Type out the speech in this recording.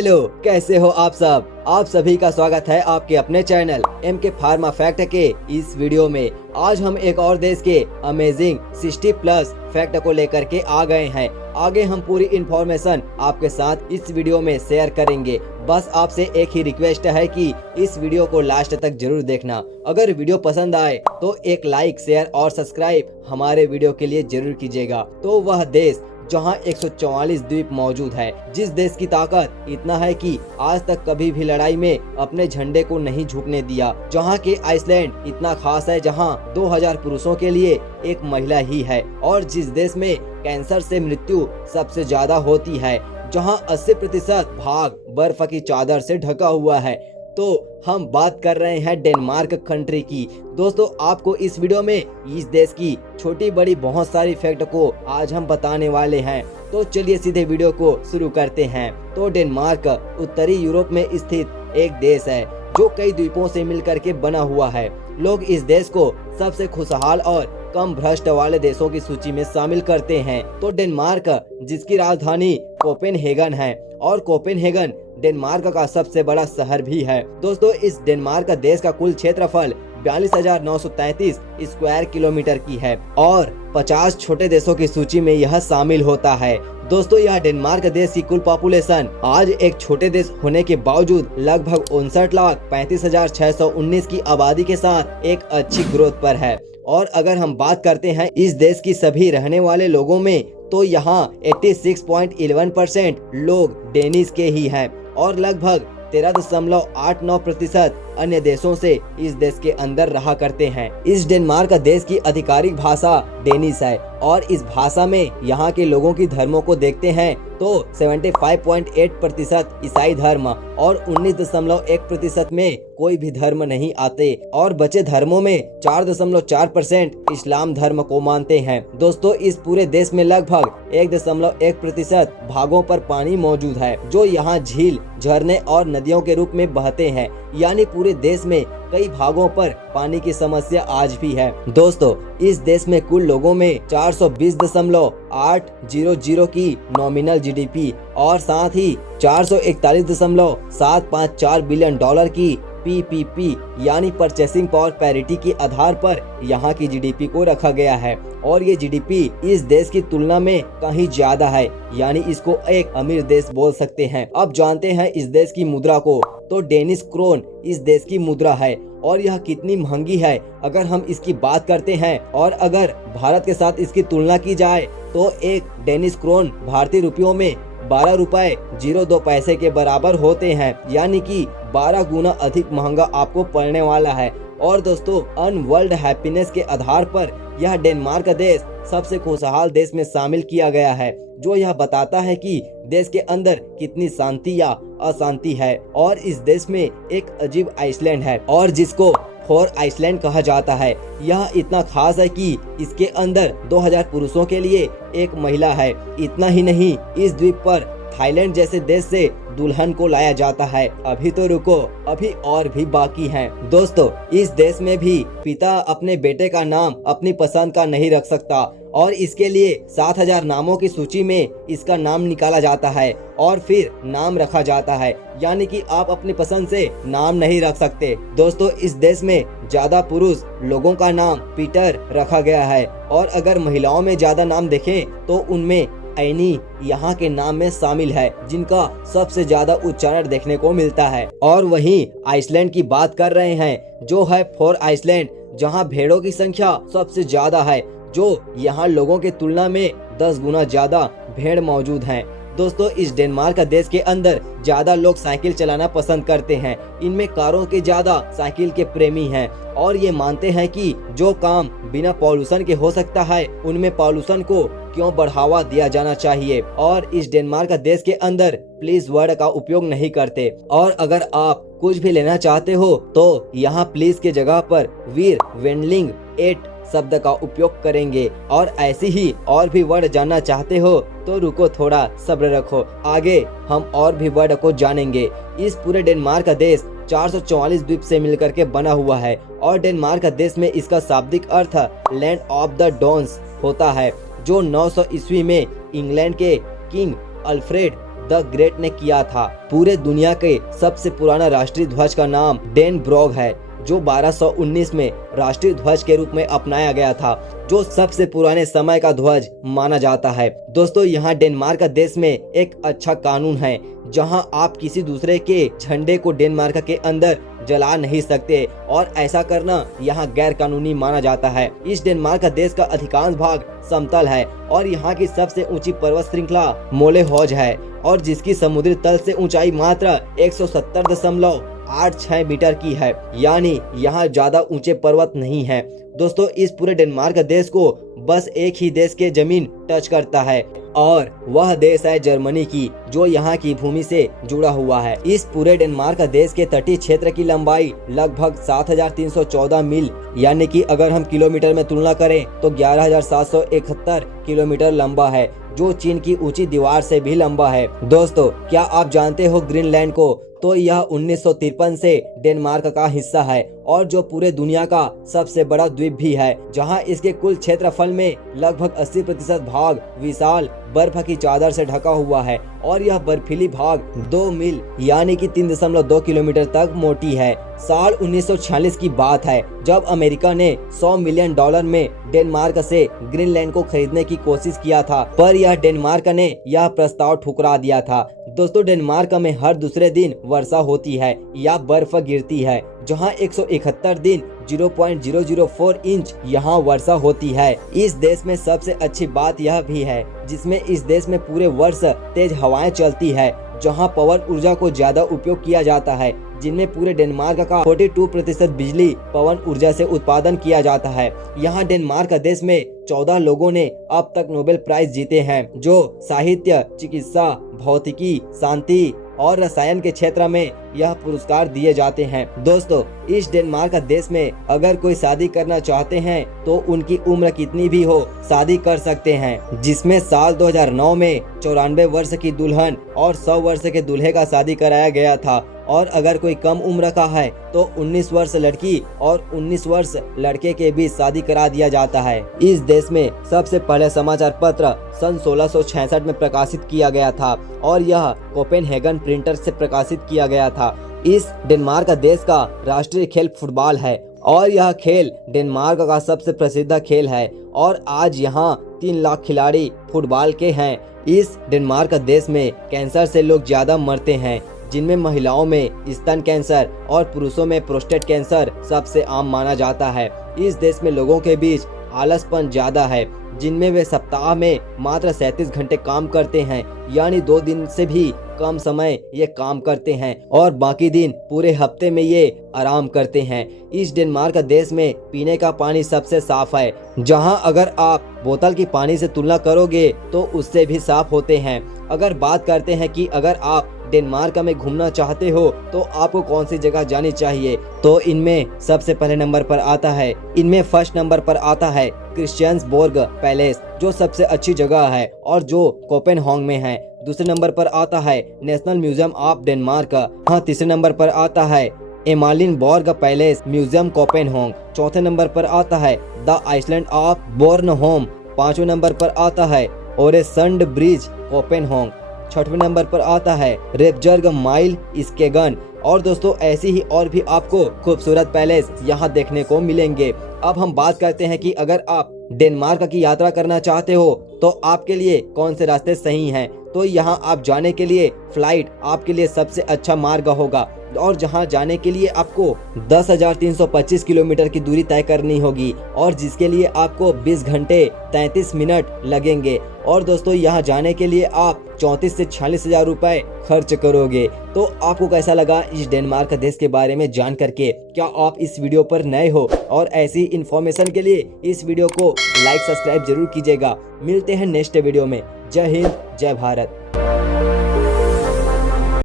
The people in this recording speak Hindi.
हेलो, कैसे हो आप सब। आप सभी का स्वागत है आपके अपने चैनल MK फार्मा फैक्ट के इस वीडियो में। आज हम एक और देश के अमेजिंग 60+ फैक्ट को लेकर के आ गए हैं। आगे हम पूरी इन्फॉर्मेशन आपके साथ इस वीडियो में शेयर करेंगे। बस आपसे एक ही रिक्वेस्ट है कि इस वीडियो को लास्ट तक जरूर देखना। अगर वीडियो पसंद आए तो एक लाइक, शेयर और सब्सक्राइब हमारे वीडियो के लिए जरूर कीजिएगा। तो वह देश जहां 144 द्वीप मौजूद है, जिस देश की ताकत इतना है कि आज तक कभी भी लड़ाई में अपने झंडे को नहीं झुकने दिया, जहां के आइसलैंड इतना खास है जहां 2000 पुरुषों के लिए एक महिला ही है, और जिस देश में कैंसर से मृत्यु सबसे ज्यादा होती है, जहां 80% भाग बर्फ की चादर से ढका हुआ है। तो हम बात कर रहे हैं डेनमार्क कंट्री की। दोस्तों, आपको इस वीडियो में इस देश की छोटी बड़ी बहुत सारी फैक्ट को आज हम बताने वाले हैं। तो चलिए सीधे वीडियो को शुरू करते हैं। तो डेनमार्क उत्तरी यूरोप में स्थित एक देश है जो कई द्वीपों से मिलकर के बना हुआ है। लोग इस देश को सबसे खुशहाल और कम भ्रष्ट वाले देशों की सूची में शामिल करते हैं। तो डेनमार्क, जिसकी राजधानी कोपेनहेगन है, और कोपेनहेगन डेनमार्क का सबसे बड़ा शहर भी है। दोस्तों, इस डेनमार्क देश का कुल क्षेत्रफल 42,933 स्क्वायर किलोमीटर की है और 50 छोटे देशों की सूची में यह शामिल होता है। दोस्तों, यह डेनमार्क देश की कुल पॉपुलेशन आज एक छोटे देश होने के बावजूद लगभग 59,35,619 की आबादी के साथ एक अच्छी ग्रोथ पर है। और अगर हम बात करते हैं इस देश की सभी रहने वाले लोगों में, तो यहाँ 86.11% लोग डेनिश के ही हैं और लगभग 13.89% अन्य देशों से इस देश के अंदर रहा करते हैं। इस डेनमार्क देश की आधिकारिक भाषा डेनिश है और इस भाषा में यहाँ के लोगों की धर्मों को देखते हैं तो 75.8% ईसाई धर्म और 19.1% में कोई भी धर्म नहीं आते, और बचे धर्मों में 4.4% इस्लाम धर्म को मानते हैं। दोस्तों, इस पूरे देश में लगभग 1.1% भागों पर पानी मौजूद है, जो यहाँ झील, झरने और नदियों के रूप में बहते हैं। यानी पूरे देश में कई भागों पर पानी की समस्या आज भी है। दोस्तों, इस देश में कुल लोगों में 420.800 की नॉमिनल GDP और साथ ही 441.754 बिलियन डॉलर की PPP यानी परचेसिंग पावर पैरिटी के आधार पर यहाँ की GDP को रखा गया है, और ये GDP इस देश की तुलना में कहीं ज्यादा है, यानी इसको एक अमीर देश बोल सकते हैं। अब जानते हैं इस देश की मुद्रा को। तो डेनिश क्रोन इस देश की मुद्रा है और यह कितनी महंगी है अगर हम इसकी बात करते हैं, और अगर भारत के साथ इसकी तुलना की जाए तो एक डेनिश क्रोन भारतीय रुपयों में 12 रुपए 02 पैसे के बराबर होते हैं, यानी कि 12 गुना अधिक महंगा आपको पड़ने वाला है। और दोस्तों, वर्ल्ड हैप्पीनेस के आधार पर यह डेनमार्क देश सबसे खुशहाल देश में शामिल किया गया है, जो यह बताता है कि देश के अंदर कितनी शांति या अशांति है। और इस देश में एक अजीब आइसलैंड है और जिसको फोर आइसलैंड कहा जाता है। यह इतना खास है कि इसके अंदर 2000 पुरुषों के लिए एक महिला है। इतना ही नहीं, इस द्वीप पर थाईलैंड जैसे देश से दुल्हन को लाया जाता है। अभी तो रुको, अभी और भी बाकी हैं। दोस्तों, इस देश में भी पिता अपने बेटे का नाम अपनी पसंद का नहीं रख सकता और इसके लिए 7000 नामों की सूची में इसका नाम निकाला जाता है और फिर नाम रखा जाता है, यानी कि आप अपनी पसंद से नाम नहीं रख सकते। दोस्तों, इस देश में ज्यादा पुरुष लोगों का नाम पीटर रखा गया है, और अगर महिलाओं में ज्यादा नाम देखें तो उनमें एनी यहाँ के नाम में शामिल है, जिनका सबसे ज्यादा उच्चारण देखने को मिलता है। और वहीं आइसलैंड की बात कर रहे हैं, जो है फोर आइसलैंड, जहाँ भेड़ों की संख्या सबसे ज्यादा है, जो यहाँ लोगों के तुलना में 10 गुना ज्यादा भेड़ मौजूद हैं। दोस्तों, इस डेनमार्क देश के अंदर ज्यादा लोग साइकिल चलाना पसंद करते हैं। इनमें कारों के ज्यादा साइकिल के प्रेमी हैं और ये मानते हैं कि जो काम बिना पॉल्यूशन के हो सकता है, उनमें पॉल्यूशन को क्यों बढ़ावा दिया जाना चाहिए। और इस डेनमार्क देश के अंदर प्लीज वर्ड का उपयोग नहीं करते, और अगर आप कुछ भी लेना चाहते हो तो यहाँ प्लीज के जगह पर वीर वेंडलिंग 8 शब्द का उपयोग करेंगे। और ऐसी ही और भी वर्ड जानना चाहते हो तो रुको, थोड़ा सब्र रखो, आगे हम और भी वर्ड को जानेंगे। इस पूरे डेनमार्क देश 444 द्वीप से मिलकर के बना हुआ है, और डेनमार्क देश में इसका शाब्दिक अर्थ लैंड ऑफ द डॉन्स होता है, जो 900 ईस्वी में इंग्लैंड के किंग अल्फ्रेड द ग्रेट ने किया था। पूरे दुनिया के सबसे पुराना राष्ट्रीय ध्वज का नाम डेन ब्रोग है, जो 1219 में राष्ट्रीय ध्वज के रूप में अपनाया गया था, जो सबसे पुराने समय का ध्वज माना जाता है। दोस्तों, यहाँ डेनमार्क देश में एक अच्छा कानून है, जहां आप किसी दूसरे के झंडे को डेनमार्क के अंदर जला नहीं सकते और ऐसा करना यहाँ गैर कानूनी माना जाता है। इस डेनमार्क देश का अधिकांश भाग समतल है और यहाँ की सबसे ऊंची पर्वत श्रृंखला मोलेहॉज है, और जिसकी समुद्री तल से ऊंचाई मात्र 170.86 मीटर की है, यानी यहाँ ज्यादा ऊंचे पर्वत नहीं है। दोस्तों, इस पूरे डेनमार्क देश को बस एक ही देश के जमीन टच करता है और वह देश है जर्मनी की, जो यहाँ की भूमि से जुड़ा हुआ है। इस पूरे डेनमार्क देश के तटीय क्षेत्र की लंबाई लगभग 7,314 मील, यानी कि अगर हम किलोमीटर में तुलना करें तो 11,771 किलोमीटर लंबा है, जो चीन की ऊंची दीवार से भी लंबा है। दोस्तों, क्या आप जानते हो ग्रीनलैंड को? तो यह 1953 से डेनमार्क का हिस्सा है और जो पूरे दुनिया का सबसे बड़ा द्वीप भी है, जहां इसके कुल क्षेत्रफल में लगभग 80% भाग विशाल बर्फ की चादर से ढका हुआ है और यह बर्फीली भाग 2 मील यानी कि 3.2 किलोमीटर तक मोटी है। साल 1946 की बात है, जब अमेरिका ने $100 मिलियन में डेनमार्क से ग्रीनलैंड को खरीदने की कोशिश किया था, पर यह डेनमार्क ने यह प्रस्ताव ठुकरा दिया था। दोस्तों, डेनमार्क में हर दूसरे दिन वर्षा होती है या बर्फ गिरती है, जहां 171 दिन 0.004 इंच यहाँ वर्षा होती है। इस देश में सबसे अच्छी बात यह भी है, जिसमें इस देश में पूरे वर्ष तेज हवाएं चलती है, जहां पवन ऊर्जा को ज्यादा उपयोग किया जाता है, जिनमें पूरे डेनमार्क का 42% बिजली पवन ऊर्जा से उत्पादन किया जाता है। यहाँ डेनमार्क देश में 14 लोगों ने अब तक नोबेल प्राइज जीते हैं, जो साहित्य, चिकित्सा, भौतिकी, शांति और रसायन के क्षेत्र में यह पुरस्कार दिए जाते हैं। दोस्तों, इस डेनमार्क देश में अगर कोई शादी करना चाहते हैं तो उनकी उम्र कितनी भी हो, शादी कर सकते हैं, जिसमें साल 2009 में 94 वर्ष की दुल्हन और 100 वर्ष के दूल्हे का शादी कराया गया था, और अगर कोई कम उम्र का है तो 19 वर्ष लड़की और 19 वर्ष लड़के के बीच शादी करा दिया जाता है। इस देश में सबसे पहले समाचार पत्र सन 1666 में प्रकाशित किया गया था और यह कोपेनहेगन प्रिंटर से प्रकाशित किया गया था। इस डेनमार्क देश का राष्ट्रीय खेल फुटबॉल है और यह खेल डेनमार्क का सबसे प्रसिद्ध खेल है और आज यहाँ 3 लाख खिलाड़ी फुटबॉल के हैं। इस डेनमार्क देश में कैंसर से लोग ज्यादा मरते हैं, जिनमें महिलाओं में स्तन कैंसर और पुरुषों में प्रोस्टेट कैंसर सबसे आम माना जाता है। इस देश में लोगों के बीच आलसपन ज्यादा है, जिनमें वे सप्ताह में मात्र 37 घंटे काम करते हैं, यानी 2 दिन से भी कम समय ये काम करते हैं और बाकी दिन पूरे हफ्ते में ये आराम करते हैं। इस डेनमार्क देश में पीने का पानी सबसे साफ है, जहां अगर आप बोतल की पानी से तुलना करोगे तो उससे भी साफ होते हैं। अगर बात करते हैं कि अगर आप डेनमार्क में घूमना चाहते हो तो आपको कौन सी जगह जानी चाहिए, तो इनमें सबसे पहले नंबर पर आता है, इनमें फर्स्ट नंबर पर आता है क्रिस्टियन्सबोर्ग पैलेस, जो सबसे अच्छी जगह है और जो कोपेनहेगन में है। दूसरे नंबर पर आता है नेशनल म्यूजियम ऑफ डेनमार्क। हाँ, तीसरे नंबर पर आता है एमालिनबोर्ग पैलेस म्यूजियम कोपेनहेगन। चौथे नंबर पर आता है द आइसलैंड ऑफ बोर्नहोम। पांचवें नंबर पर आता है ओरेसंड ब्रिज कोपेनहेगन। छठवें नंबर पर आता है रेपजर्ग माइल स्केगन। और दोस्तों, ऐसी ही और भी आपको खूबसूरत पैलेस यहाँ देखने को मिलेंगे। अब हम बात करते हैं कि अगर आप डेनमार्क की यात्रा करना चाहते हो तो आपके लिए कौन से रास्ते सही हैं। तो यहाँ आप जाने के लिए फ्लाइट आपके लिए सबसे अच्छा मार्ग होगा और जहाँ जाने के लिए आपको 10,325 किलोमीटर की दूरी तय करनी होगी और जिसके लिए आपको 20 घंटे 33 मिनट लगेंगे। और दोस्तों, यहाँ जाने के लिए आप 34 से 46 हजार रुपए खर्च करोगे। तो आपको कैसा लगा इस डेनमार्क देश के बारे में जान करके? क्या आप इस वीडियो पर नए हो और ऐसी इन्फॉर्मेशन के लिए इस वीडियो को लाइक सब्सक्राइब जरूर कीजिएगा। मिलते हैं नेक्स्ट वीडियो में। जय हिंद, जय भारत।